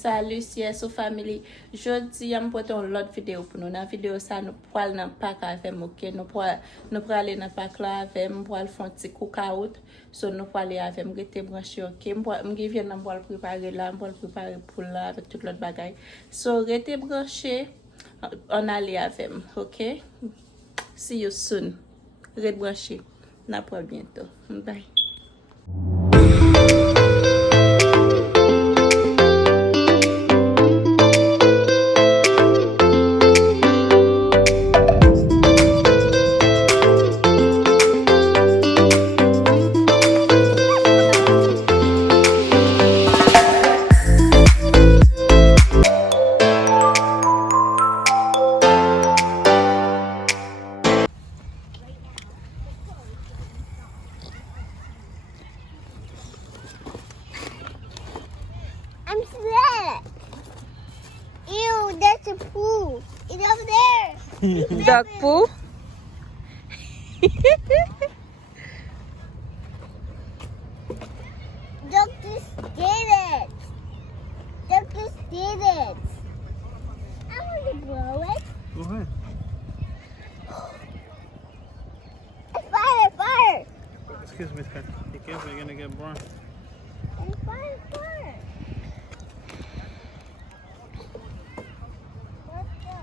Salut CSO family. Jodi am pote on l'autre vidéo pour nous. Dans vidéo ça nous pral dans pack avec OK. Nous pral aller dans pack là avec nous pral faire un petit cookout. So nous pral aller avec me rete branché OK. Me vient dans pral préparer là, pral préparer pour là avec toute l'autre bagaille. So rete branché on aller avec OK. See you soon. Rete branché. Na pour bientôt. Bye. I'm sweat. Ew, that's a poo. It's over there. Dog poo? Dog just did it. Dog just did it. I want to blow it. Go ahead. Fire, fire. Excuse me, Skye. Be careful, you're gonna get burned. And fire, fire. Let's go.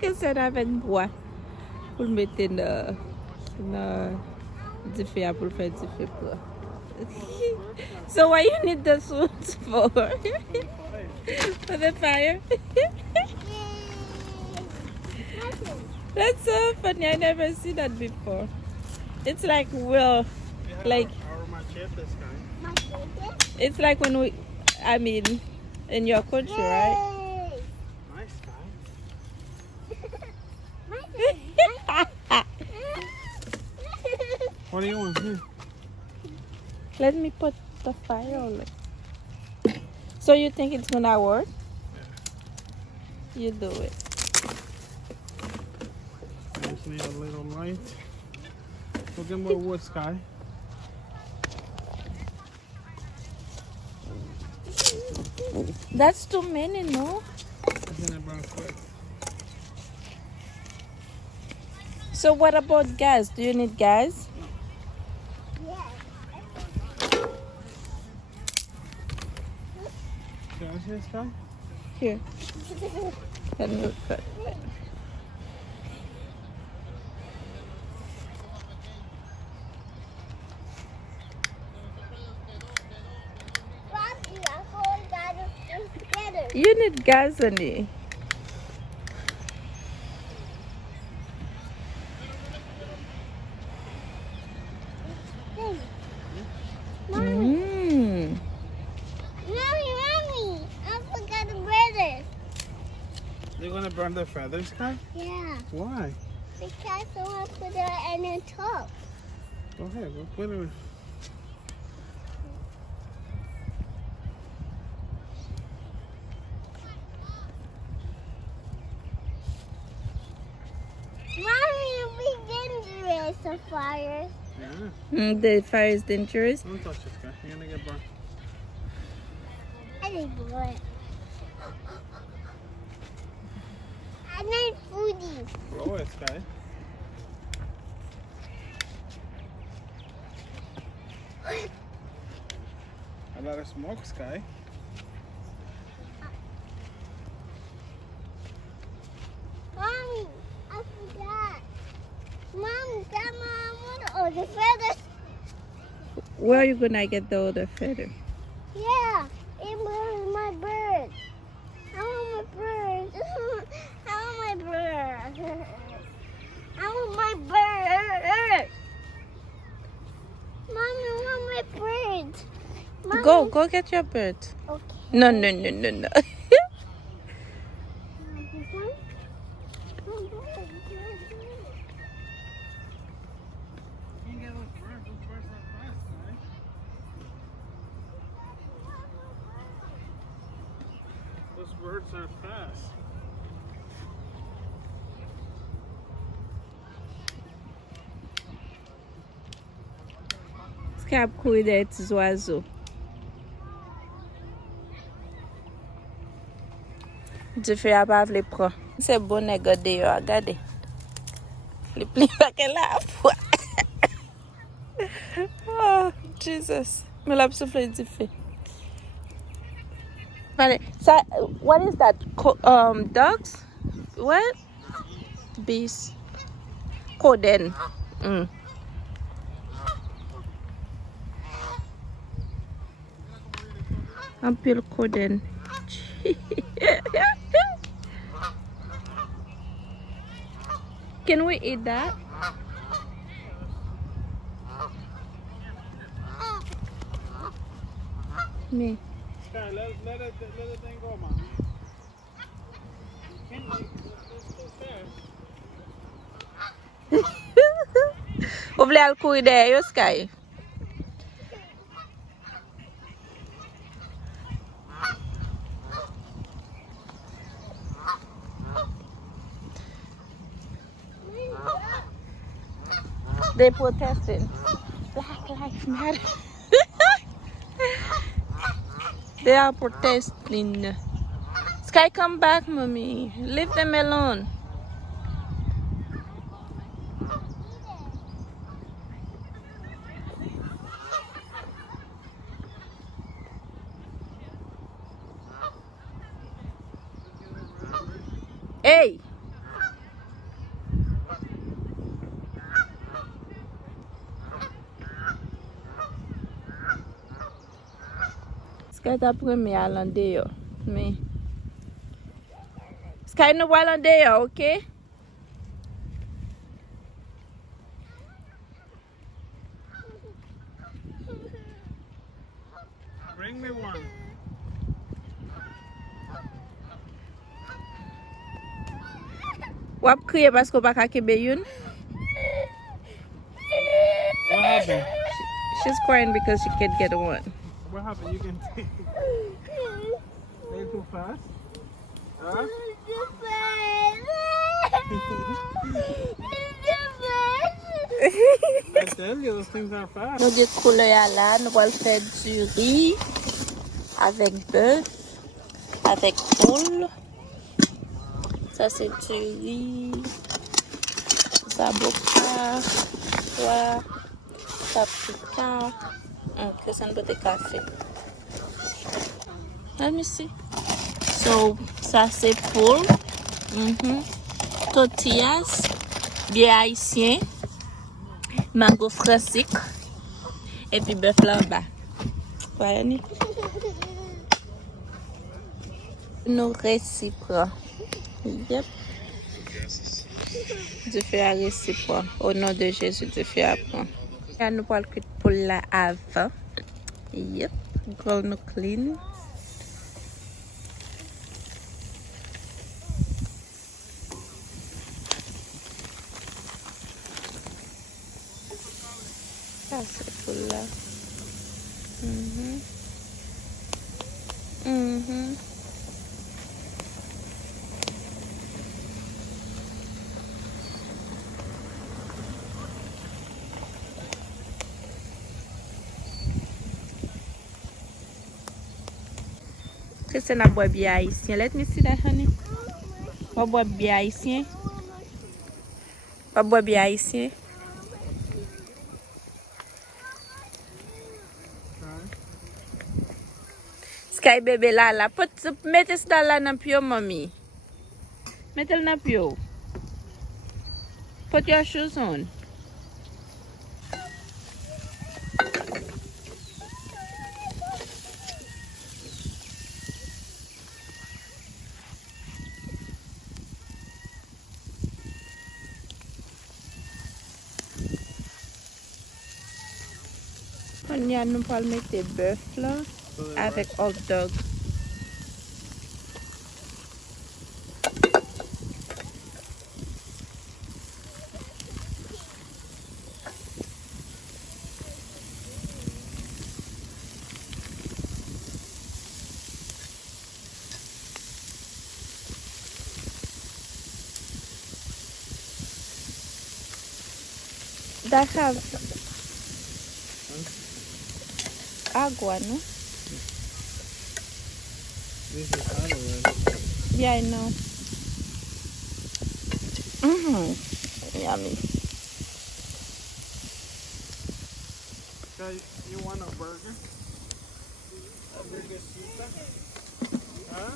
Qu'est-ce qu'on a avec bois pour le mettre dans du feu pour faire du feu pour. So what you need the suit for? For the fire? That's so funny. I never seen that before. It's like real, like it's like when we, I mean, in your country, right? Nice, Skye. What do you want here? Let me put the fire on it. So you think it's gonna work? You do it. I just need a little light. Go get more wood, Skye. That's too many, no? It's gonna burn quick. So what about gas? Do you need gas? Can I see it, Skye? Here. Let me cut it. You need gas, honey. Mommy, I forgot the feathers. You're gonna burn the feathers, Skye? Yeah, Why? because I want to put it in the top. Go ahead, we'll put it in. Mommy, it'll be dangerous, the fire. Yeah. The fire is dangerous. Don't touch it, Skye. You're gonna get burned. I didn't blow it. I need foodie. Blow it, Skye. A lot of smoke, Skye. Mommy, I forgot. Mom, Grandma, I want all the feathers. Where are you gonna get the other feather? Yeah, it was my bird. I want my bird. I want my bird. I want my bird. Mommy, I want my bird. Mommy. Go get your bird. Okay. No. Those birds are fast. Skye ap kouri de ti zwazo. Di fe ap avle pran. Se bon e gade yo, gade. Li pli wake la apwa. Oh, Jesus. Me lap souffle di fe. Vale, what is that? Dogs? What? Bees. Koden. Ampil koden. Can we eat that? Me. Skye, let it thing go, man. You can't eat it's too fast. Ou vle al kouri de yo, Skye? They protesting. Black Lives Matter. They are protesting. Skye, come back, mommy. Leave them alone. Hey! Skye ta preme alan de yo. Me. Skye nou alan de yo, okay? Bring me one. Wap kriye pasko baka kebe yun? What happened? She's crying because she can't get one. What happened? You can take. They too fast? Huh? I tell you, those things are fast. Nou dekoule ya la, nou wal fè du riz avek bœuf, avek poule. Ça c'est du riz, zaboka, pois, paprika. Cristian bote café. Let me see. So, ça c'est poule. Tortillas, biais haïtien, mango fraisique, et puis bœuf là en bas. Voilà, ni. Nous réciproques. Yep. Dieu fait à réciproque. Au nom de Jésus, Dieu fait à prendre. Et nous allons cuire pour la avant. Yep. Girl, nous clean. Ça c'est pour là. Cristian a boire bien haïtien. Let me see that, honey. On boire bien haïtien. On boire bien haïtien. Skye bébé là. Mettez ça là dans pio, mommy. Mettez-le dans pio. Put your shoes on. On y a nous pas mettre des bœufs là avec hot dog. That have agua, no? This is aloe vera. Yeah, I know. Yummy. Skye, you want a burger? A burgercita? Huh?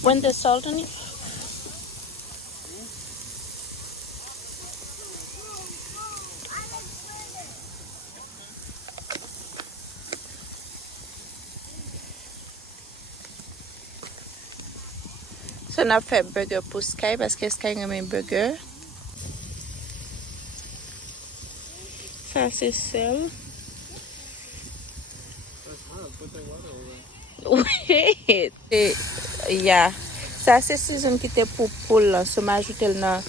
When there's salt on it? So on a fait burger pour Skye parce que Skye aime un burger. Ça c'est sel. That's hot. Put the water over. Oui. Yeah. Ça c'est saison qui était pour poule là. So m'ajouter dans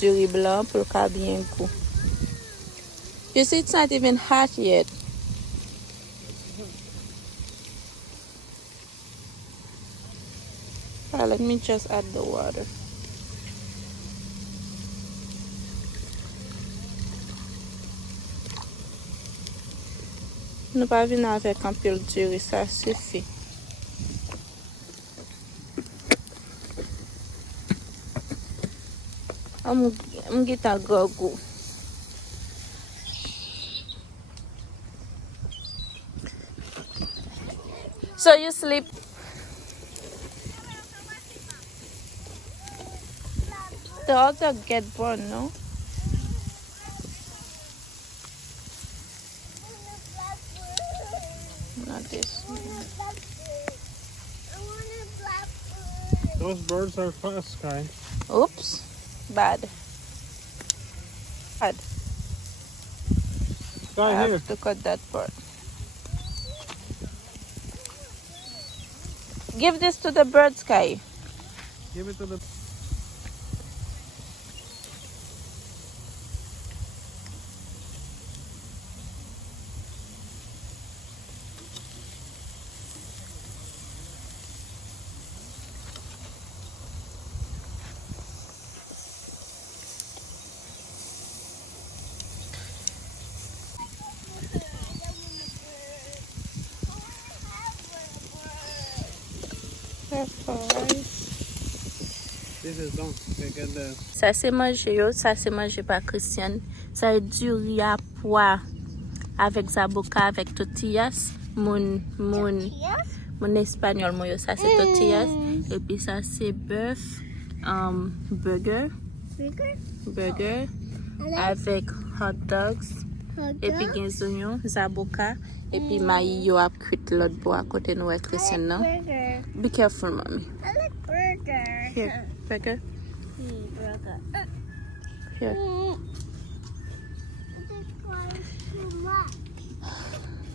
du riz blanc pour le bien goût. You see it's not even hot yet. Let me just add the water. Nous pas venir avec un peu de riz, ça suffit. I'm get a go. So you sleep. The other get burned, no? Not this one. Those birds are fast, Skye. Oops. Bad. I Skye, here. have to cut that part. Give this to the bird, Skye. Give it to the... This is done. They get the... Ça c'est mangé, yo. Ça c'est mangé par Christian. Ça est du riz à pois avec zaboka, avec tortillas. Mon espagnol, moi, yo, ça c'est tortillas. Et puis ça c'est bœuf, burger avec hot dogs. Et puis des oignons, zaboka. Et puis maï yo a cuit l'autre bois à côté nous avec Christian, non? Be careful, mommy. I like burger. Here, burger. Burger. Here.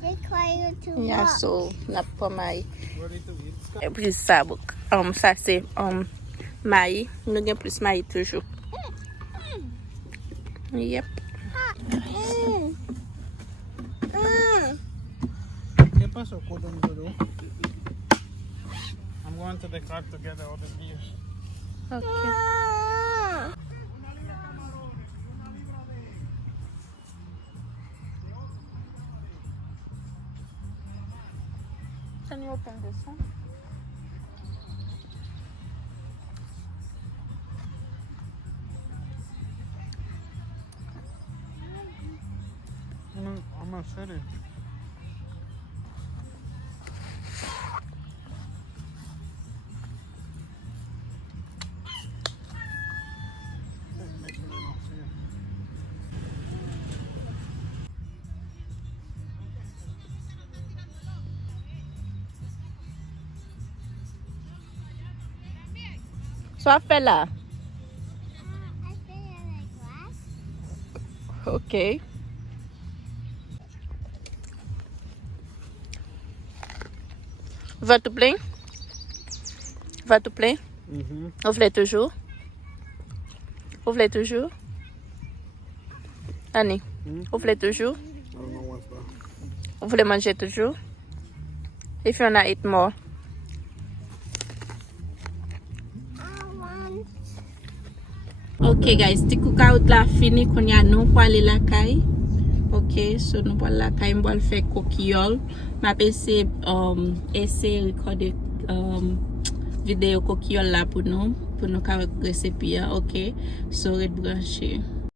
They call you too much. Yeah, so not for maï. Ready to eat, Skye? Et puis zaboka. Ça c'est maï. Nous avons plus maï toujours. Yep. ¿Qué pasó, Codongoro? I'm going to the car to get all the beers. Okay. Can you open this one? I'm not sure. Soit fait là. I fit in a glass. Ok. Va te plaindre? Va te plaindre? Ouvre-les toujours. Ouvre-les toujours. Allez. Vous voulez toujours? I don't know what's that. Vous voulez manger toujours? If you wanna eat more. Ok guys, ti cookout la fini kon ya nou pou ale la kay. Ok, so nou pou ale la kay mbo al fe kokiyol. Ma pe ese rekode video kokiyol la pou nou ka resepi ya. Ok, so red branche.